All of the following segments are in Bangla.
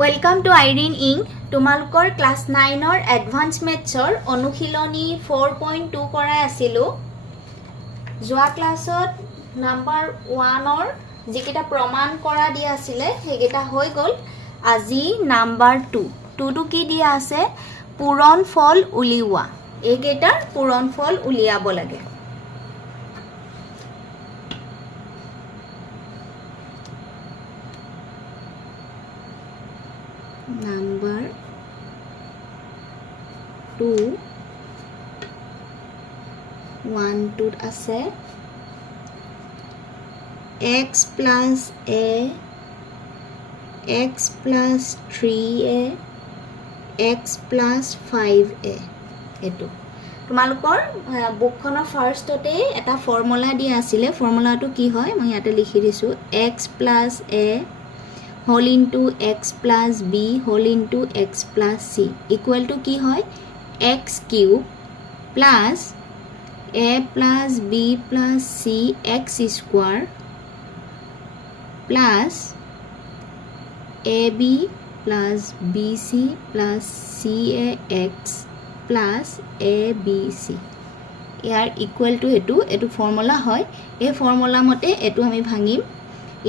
ৱেলকাম টু আইৰিন ইং তোমালোকৰ ক্লাছ নাইনৰ এডভান্স মেথছৰ অনুশীলনী ফ'ৰ পইণ্ট টু কৰাই আছিলোঁ। যোৱা ক্লাছত নাম্বাৰ ওৱানৰ যিকেইটা প্ৰমাণ কৰা দিয়া আছিলে, সেইকেইটা হৈ গ'ল। আজি নাম্বাৰ টু টুটো কি দিয়া আছে? পূৰণ ফল উলিওৱা। এইকেইটাৰ পূৰণ ফল উলিয়াব লাগে। নাম্বাৰ টু ওৱান টুত আছে। X plus a, x plus three a, x plus five a, এইটো। তোমালোকৰ বুকখনৰ ফাৰ্ষ্টতেই এটা ফৰ্মুলা দিয়া আছিলে। ফৰ্মুলাটো কি হয়? মই ইয়াতে লিখি দিছোঁ। X plus a whole into x plus b whole into x plus c equal to কি হয়? X cube plus a plus b plus c x square plus a b plus b c plus c a x plus a b c year equal to এইটো এইটো ফৰ্মুলা হয়। এই ফৰ্মুলা মতে এইটো আমি ভাঙিম।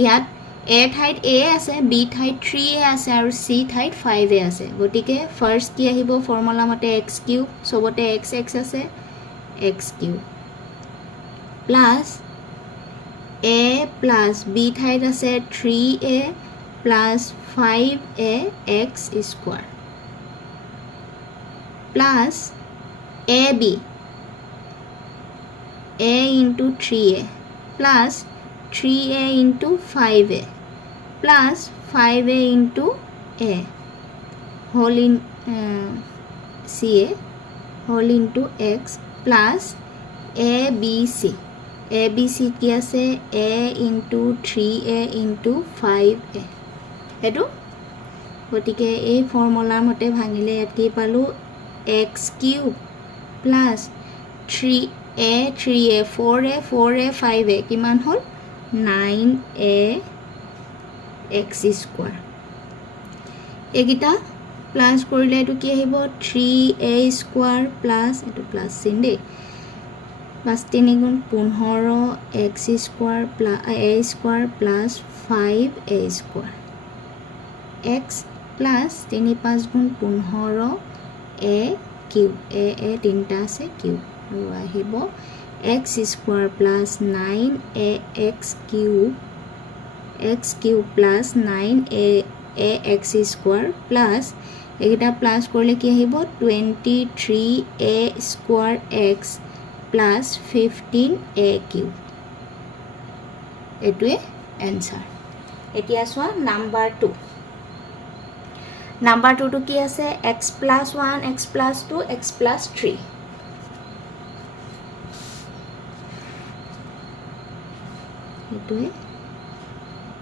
ইয়াত এ ঠাইত এ আছে বি ঠাইত থ্ৰী এ আছে আৰু চি ঠাইত ফাইভ এ আছে। গতিকে ফাৰ্ষ্ট কি আহিব? ফৰ্মুলা মতে এক্স কিউব চবতে এক্স এক্স আছে x cube plus a plus b ঠাইত আছে three a plus five a x square plus a b a into 3a plus 3a five a plus five a into a whole in c a whole into x plus a b c a b c কি আছে? A into three a into five a সেইটো গতিকে এই ফৰ্মুলাৰ মতে ভাঙিলে ইয়াত কি পালোঁ? X cube plus three a three a four a four a five a কিমান হ'ল? Nine a x square. এইকেইটা প্লাছ কৰিলে এইটো কি আহিব? থ্ৰী এ স্কুৱাৰ প্লাছ এইটো প্লাছ চিন দেই। পাঁচ তিনি গুণ পোন্ধৰ x square plus a square plus five a square. X plus তিনি পাঁচ গুণ পোন্ধৰ এ কিউব এ এ তিনিটা আছে কিউব আৰু আহিব x square plus nine a x cube. X cube plus nine a a x square plus এইকেইটা প্লাছ কৰিলে কি আহিব? Twenty three a square x plus fifteen a cube এইটোৱে এনচাৰ এতিয়া চোৱা নাম্বাৰ টু নাম্বাৰ টুটো কি আছে? X plus one x plus two x plus three সেইটোৱে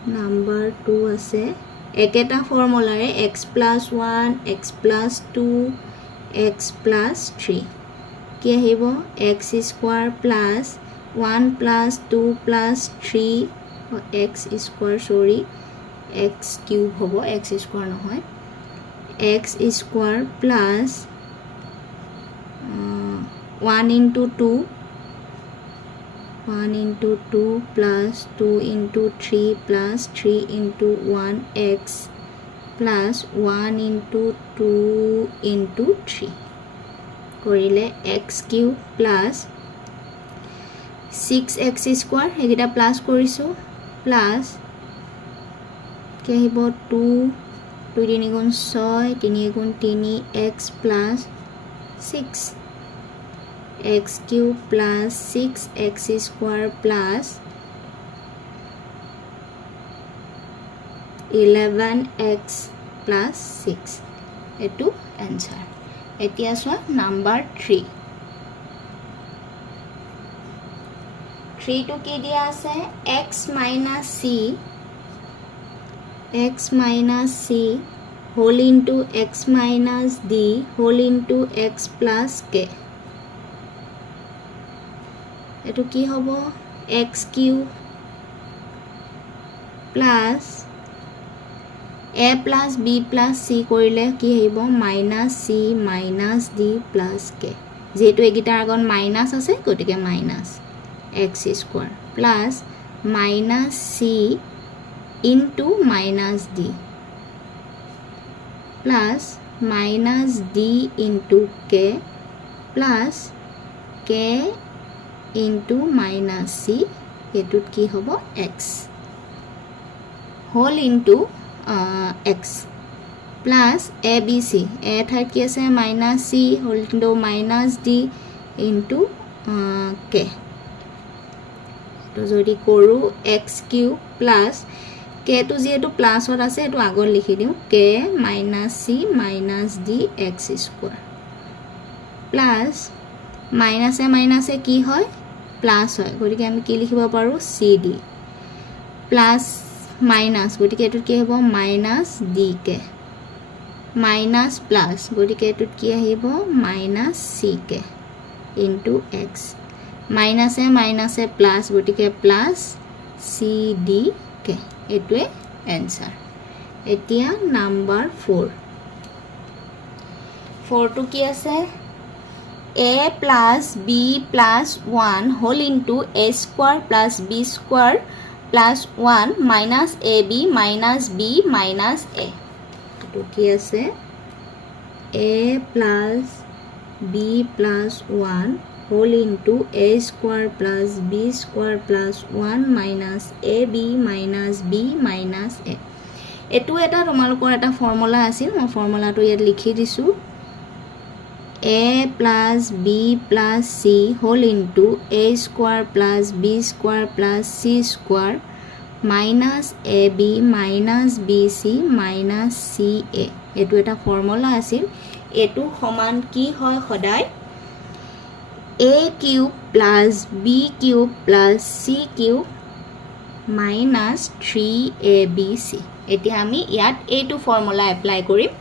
নাম্বাৰ টু আছে। একেটা ফৰ্মুলাৰে x plus one, x plus two, x plus three. কি আহিব? X square plus one plus two plus three. X square, sorry, x cube হ'ব, এক্স স্কুৱাৰ নহয়। X square plus one into two one into two plus two into three plus three into one x plus one into two into three কৰিলে x cube plus six x square সেইকেইটা প্লাছ কৰিছোঁ প্লাছ কি আহিব? টু দুই তিনি গুণ ছয় তিনি গুণ তিনি x plus six x cube plus six x square plus eleven x plus six এইটো এনচাৰ এতিয়া চোৱা, নাম্বাৰ থ্ৰী। থ্ৰীটো কি দিয়া আছে? X minus c, x minus c, whole into x minus d, whole into x plus k. এইটো কি হ'ব? X cube plus a plus b plus c কৰিলে কি আহিব? Minus c minus d plus k যিহেতু এইকেইটাৰ আগত মাইনাছ আছে, গতিকে minus x square plus minus c into minus d plus minus d into k plus k into minus c এইটোত কি হ'ব? X whole into x plus a b c a ঠাইত কি আছে? Minus c whole into minus d into k তো যদি কৰোঁ এক্স কিউ প্লাছ কেটো যিহেতু প্লাছত আছে সেইটো আগত লিখি দিওঁ। K minus c minus d x square plus মাইনাছে মাইনাছে কি হয়? প্লাছ হয়, গতিকে আমি কি লিখিব পাৰোঁ? চি ডি প্লাছ মাইনাছ, গতিকে এইটোত কি হ'ব minus d k minus plus, গতিকে এইটোত কি আহিব? Minus c k into x মাইনাছে মাইনাছে প্লাছ, গতিকে প্লাছ চি ডি কে এইটোৱে এনচাৰ এতিয়া নাম্বাৰ ফ'ৰ ফ'ৰটো কি আছে? A plus b plus one whole into a square plus b square plus one minus a b minus b minus a. এইটো কি আছে? A plus b plus one whole into a square plus b square plus one minus a b minus b minus a. এইটো এটা তোমালোকৰ এটা ফৰ্মুলা আছিল, মই ফৰ্মুলাটো ইয়াত লিখি দিছোঁ। A plus b plus c whole into a square plus b square plus c square minus a b minus b c minus c a এইটো এটা ফৰ্মুলা আছিল। এইটো সমান কি হয় সদায়? A cube plus b cube plus c cube minus three a b c এতিয়া আমি ইয়াত এইটো ফৰ্মুলা এপ্লাই কৰিম।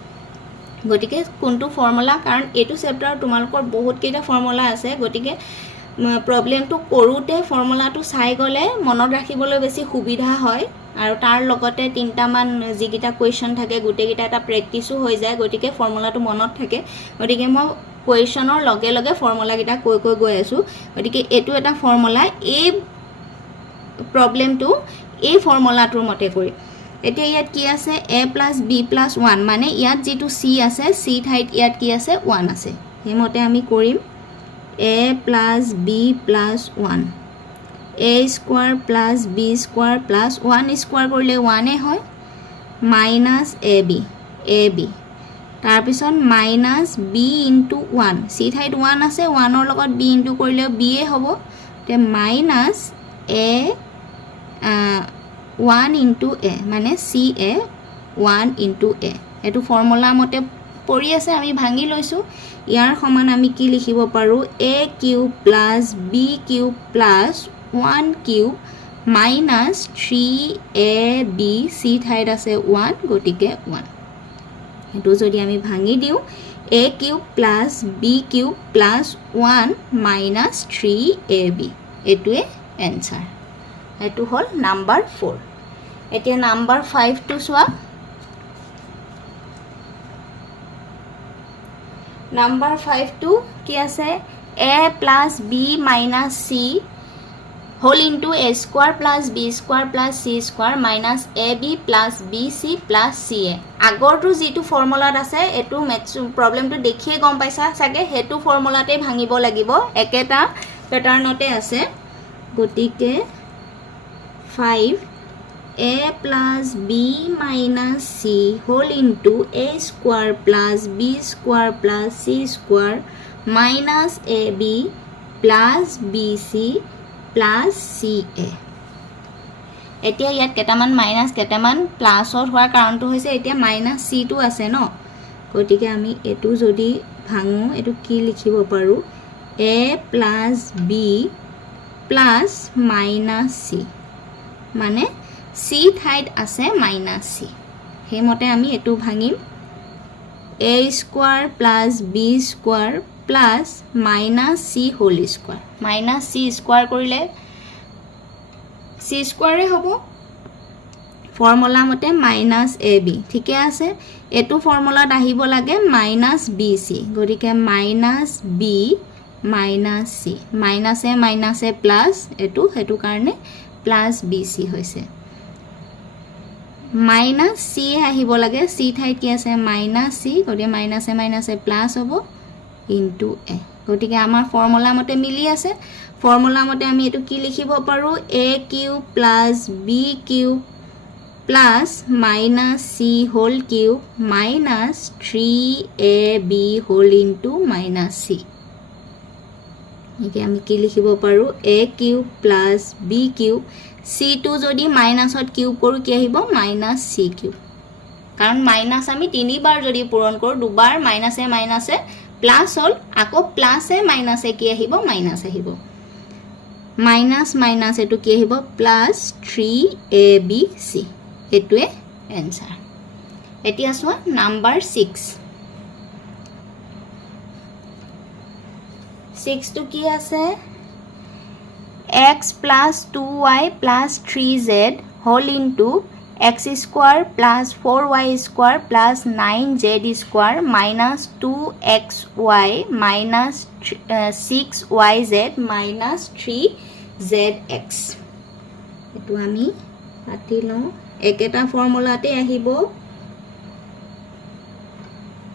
গতিকে কোনটো ফৰ্মুলা কাৰণ এইটো চেপ্টাৰত তোমালোকৰ বহুতকেইটা ফৰ্মুলা আছে, গতিকে প্ৰব্লেমটো কৰোঁতে ফৰ্মুলাটো চাই গ'লে মনত ৰাখিবলৈ বেছি সুবিধা হয় আৰু তাৰ লগতে তিনিটামান, যিকেইটা কুৱেশ্যন থাকে, গোটেইকেইটা এটা প্ৰেক্টিছো হৈ যায়, গতিকে ফৰ্মুলাটো মনত থাকে। গতিকে মই কুৱেশ্যনৰ লগে লগে ফৰ্মুলাকেইটা কৈ কৈ গৈ আছোঁ। গতিকে এইটো এটা ফৰ্মুলা এই প্ৰব্লেমটো এই ফৰ্মুলাটোৰ মতে কৰিম। এতিয়া ইয়াত কি আছে? A plus b plus one মানে ইয়াত যিটো চি আছে চি ঠাইত ইয়াত কি আছে? ওৱান আছে। সেইমতে আমি কৰিম। A plus b plus one a square plus b square plus one square কৰিলে ওৱানেই হয়। Minus a b a b তাৰপিছত minus b into one c ঠাইত ওৱান আছে ওৱানৰ লগত বি ইনটু কৰিলেও বিয়ে হ'ব। এতিয়া minus a one into a মানে চি এ, ওৱান ইনটু এ। এইটো ফৰ্মুলা মতে পৰি আছে, আমি ভাঙি লৈছোঁ। ইয়াৰ সমান আমি কি লিখিব পাৰোঁ? A cube plus b cube plus one cube minus three a b c ঠাইত আছে ওৱান, গতিকে ওৱান। সেইটো যদি আমি ভাঙি দিওঁ, a cube plus b cube plus one minus three a b. এইটোৱে এনচাৰ এইটো হ'ল নাম্বাৰ ফ'ৰ এতিয়া নাম্বাৰ ফাইভটো চোৱা নাম্বাৰ ফাইভটো কি আছে? A plus b minus c whole into a square plus b square plus c square minus a b plus b c plus c a আগৰটো যিটো ফৰ্মুলাত আছে, এইটো মেথছ প্ৰব্লেমটো দেখিয়ে গম পাইছা চাগে? সেইটো ফৰ্মুলাতেই ভাঙিব লাগিব। একেটা পেটাৰ্ণতে আছে। গতিকে five minus c whole into a square plus b square plus c square minus a b plus b c plus c a এতিয়া ইয়াত কেইটামান মাইনাছ কেইটামান প্লাছত হোৱাৰ কাৰণটো হৈছে এতিয়া মাইনাছ চিটো আছে ন? গতিকে আমি এইটো যদি ভাঙোঁ, এইটো কি লিখিব পাৰোঁ? A plus b plus minus c মানে চি ঠাইত আছে মাইনাছ চি সেইমতে আমি এইটো ভাঙিম। A square plus b square plus minus c whole square minus c square কৰিলে চি স্কুৱাৰে হ'ব। ফৰ্মুলা মতে মাইনাছ এ বি ঠিকে আছে। এইটো ফৰ্মুলাত আহিব লাগে মাইনাছ বি চি গতিকে মাইনাছ বি মাইনাছ চি মাইনাছে মাইনাছে প্লাছ এইটো, সেইটো কাৰণে প্লাছ বি চি হৈছে। মাইনাছ চি আহিব লাগে। চি ঠাইত কি আছে? মাইনাছ চি, গতিকে মাইনাছে মাইনাছে প্লাছ হ'ব ইনটু এ। গতিকে আমাৰ ফৰ্মুলা মতে মিলি আছে। ফৰ্মুলা মতে আমি এইটো কি লিখিব পাৰোঁ? A cube plus b cube plus minus c whole cube minus three a b whole into minus c. এতিয়া আমি কি লিখিব পাৰোঁ? A cube plus b cube চিটো যদি মাইনাছত কিউব কৰোঁ, কি আহিব? মাইনাছ চি কিউব কাৰণ মাইনাছ আমি তিনিবাৰ যদি পূৰণ কৰোঁ, দুবাৰ মাইনাছে মাইনাছে, প্লাছ হ'ল আকৌ প্লাছে মাইনাছে কি আহিব? মাইনাছ আহিব। মাইনাছ মাইনাছ এইটো কি আহিব? Plus three a b c. এইটোৱে এনচাৰ। এতিয়া চোৱা, নাম্বাৰ ছিক্স। ছিক্সটো কি আছে? X plus two y plus three z whole into x square plus four y square plus nine z square minus two x y minus six y z minus three z x এইটো আমি পাতি লওঁ। একেটা ফৰ্মুলাতে আহিব।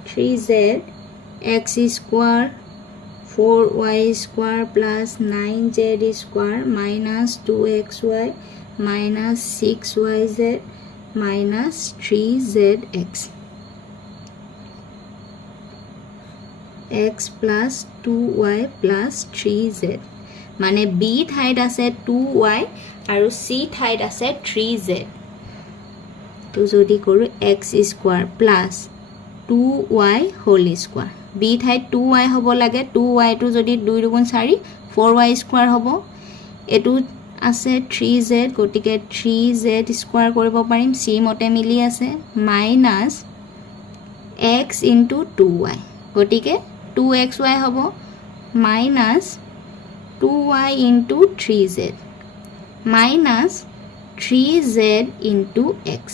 Three z x square four y square plus nine z square minus two x y minus six y z minus three z x x plus two y plus three z মানে বি ঠাইত আছে টু ৱাই আৰু চি ঠাইত আছে থ্ৰী জেড তো যদি কৰোঁ x square plus two y whole square b ঠাইত টু ৱাই হ'ব লাগে টু ৱাইটো যদি দুই দুগুণ চাৰি ফ'ৰ ৱাই স্কোৱাৰ হ'ব। এইটো আছে থ্ৰী জেড গতিকে থ্ৰী জেড স্কোৱাৰ কৰিব পাৰিম, চি মতে মিলি আছে minus x into two y গতিকে টু এক্স ৱাই হ'ব minus two y into three z minus three z into x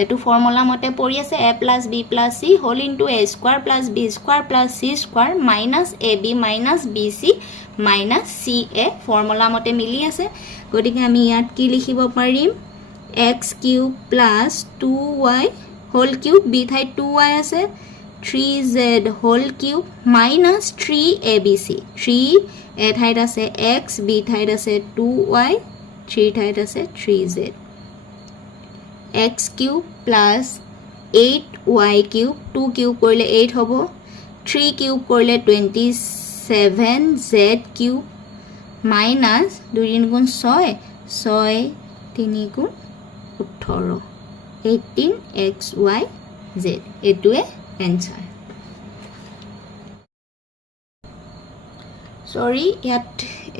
এইটো ফৰ্মুলা মতে পৰি আছে a plus b plus c whole into a square plus b square plus c square minus a b minus b c minus c a formula মতে মিলি আছে। গতিকে আমি ইয়াত কি লিখিব পাৰিম? X cube plus two y whole cube b ঠাইত টু ৱাই আছে। Three z whole cube minus three a b c three a ঠাইত আছে এক্স বি ঠাইত আছে টু ৱাই থ্ৰী ঠাইত আছে three z x cube plus eight y cube two cube কৰিলে এইট হ'ব থ্ৰী কিউব কৰিলে twenty seven z cube minus দুই তিনি গুণ ছয় ছয় তিনি গুণ ওঠৰ এইটিন এক্স ৱাই জেড এইটোৱে এনচাৰ। চৰি ইয়াত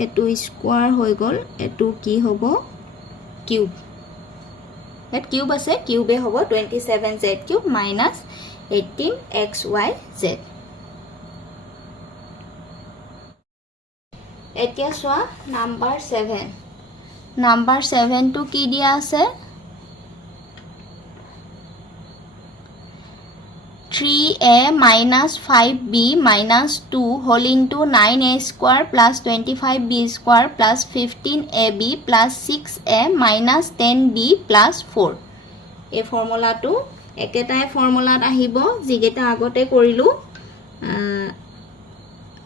এইটো স্কোৱাৰ হৈ গ'ল এইটো কি হ'ব? কিউব। ইয়াত কিউব আছে কিউবে হ'ব twenty seven z cube minus eighteen x y z এতিয়া চোৱা নাম্বাৰ ছেভেন নাম্বাৰ ছেভেনটো কি দিয়া আছে? Three a minus five b minus two whole into nine a square plus twenty five b square plus fifteen a b plus six a minus ten b plus four এই ফৰ্মুলাটো একেটাই ফৰ্মুলাত আহিব, যিকেইটা আগতে কৰিলোঁ।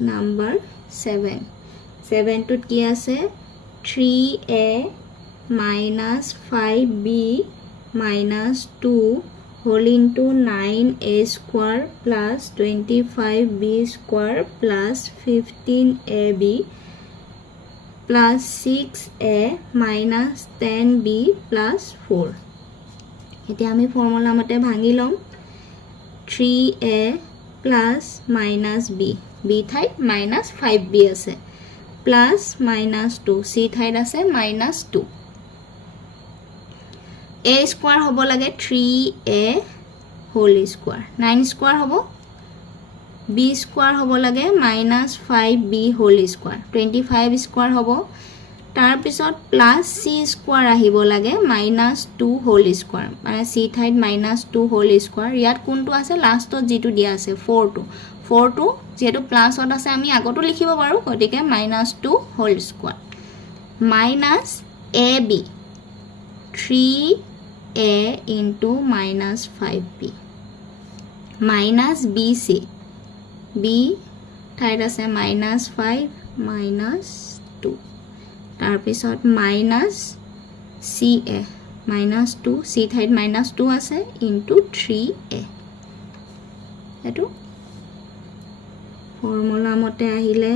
নাম্বাৰ ছেভেন ছেভেনটোত কি আছে? Three a minus five b minus two five b square plus fifteen a b plus six a minus ten b plus four এতিয়া আমি ফৰ্মুলা মতে ভাঙি ল'ম। Three a plus minus b. B ঠাইত মাইনাছ ফাইভ বি আছে। Plus minus two. চি ঠাইত আছে মাইনাছ টু। এ স্কোৱাৰ হ'ব লাগে three a whole square nine square হ'ব। বি স্কোৱাৰ হ'ব লাগে minus five b whole square twenty five square হ'ব তাৰপিছত প্লাছ চি স্কোৱাৰ আহিব লাগে মাইনাছ টু হোল স্কোৱাৰ মানে চি ঠাইত মাইনাছ টু হোল স্কোৱাৰ ইয়াত কোনটো আছে? লাষ্টত যিটো দিয়া আছে ফ'ৰটো ফ'ৰটো যিহেতু প্লাছত আছে, আমি আগতো লিখিব পাৰোঁ, গতিকে minus two whole square minus a b three minus five b minus b c b ঠাইত আছে মাইনাছ ফাইভ মাইনাছ টু তাৰপিছত minus c a minus two c ঠাইত মাইনাছ টু আছে ইনটু থ্ৰী এ এইটো ফৰ্মুলা মতে আহিলে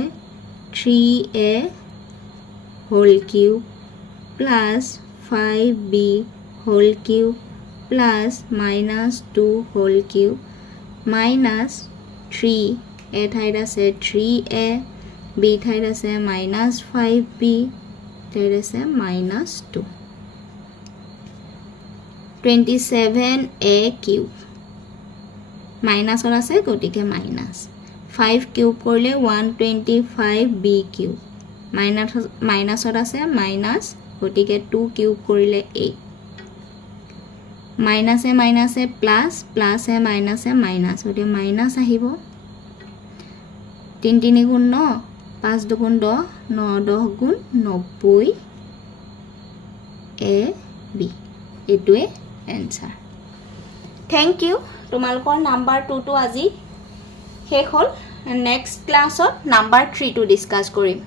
three a whole cube plus five b whole cube plus minus two whole cube minus three a ঠাইত আছে থ্ৰী এ বি ঠাইত আছে মাইনাছ ফাইভ বি ঠাইত আছে minus two twenty seven a cube মাইনাছত আছে, গতিকে মাইনাছ ফাইভ কিউব কৰিলে one twenty five b cube minus মাইনাছত আছে মাইনাছ গতিকে টু কিউব কৰিলে এইট মাইনাছে মাইনাছে প্লাছ প্লাছে মাইনাছে মাইনাছ, গতিকে মাইনাছ আহিব। তিনি তিনি গুণ ন, পাঁচ দুগুণ দহ, ন দহ গুণ নব্বৈ। এ, বি, এইটোৱে এনচাৰ থেংক ইউ তোমালোকৰ নাম্বাৰ টুটো আজি শেষ হ'ল। নেক্সট ক্লাছত নাম্বাৰ থ্ৰীটো ডিছকাছ কৰিম।